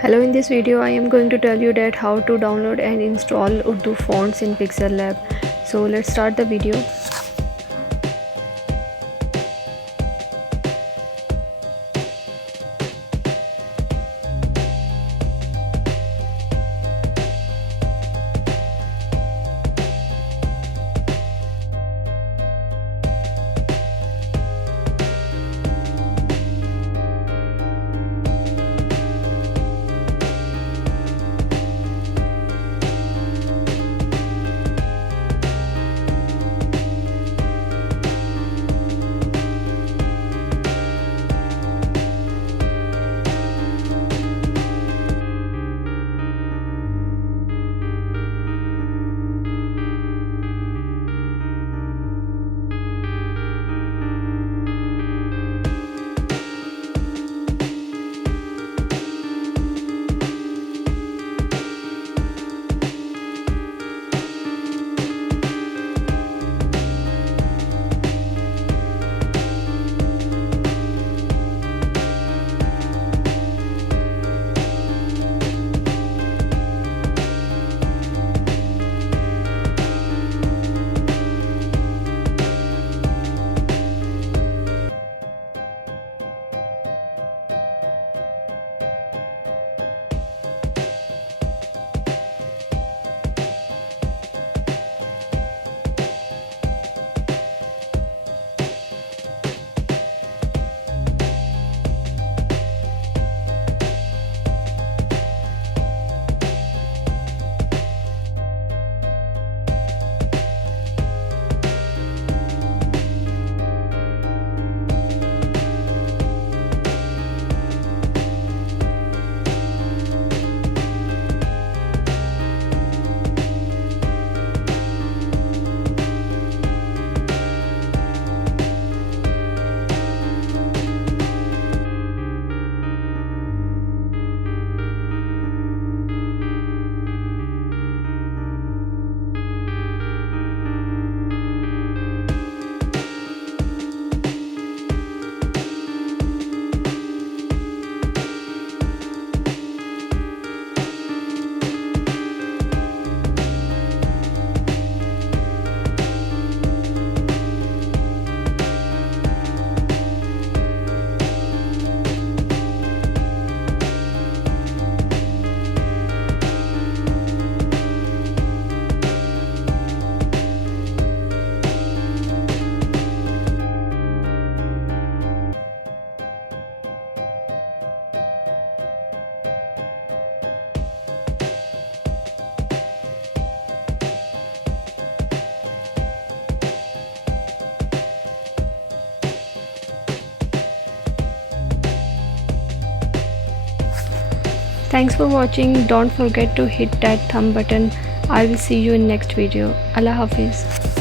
Hello, in this video I am going to tell you that how to download and install Urdu fonts in Pixellab. So let's start the video. Thanks for watching. Don't forget to hit that thumb button. I will see you in next video. Allah Hafiz.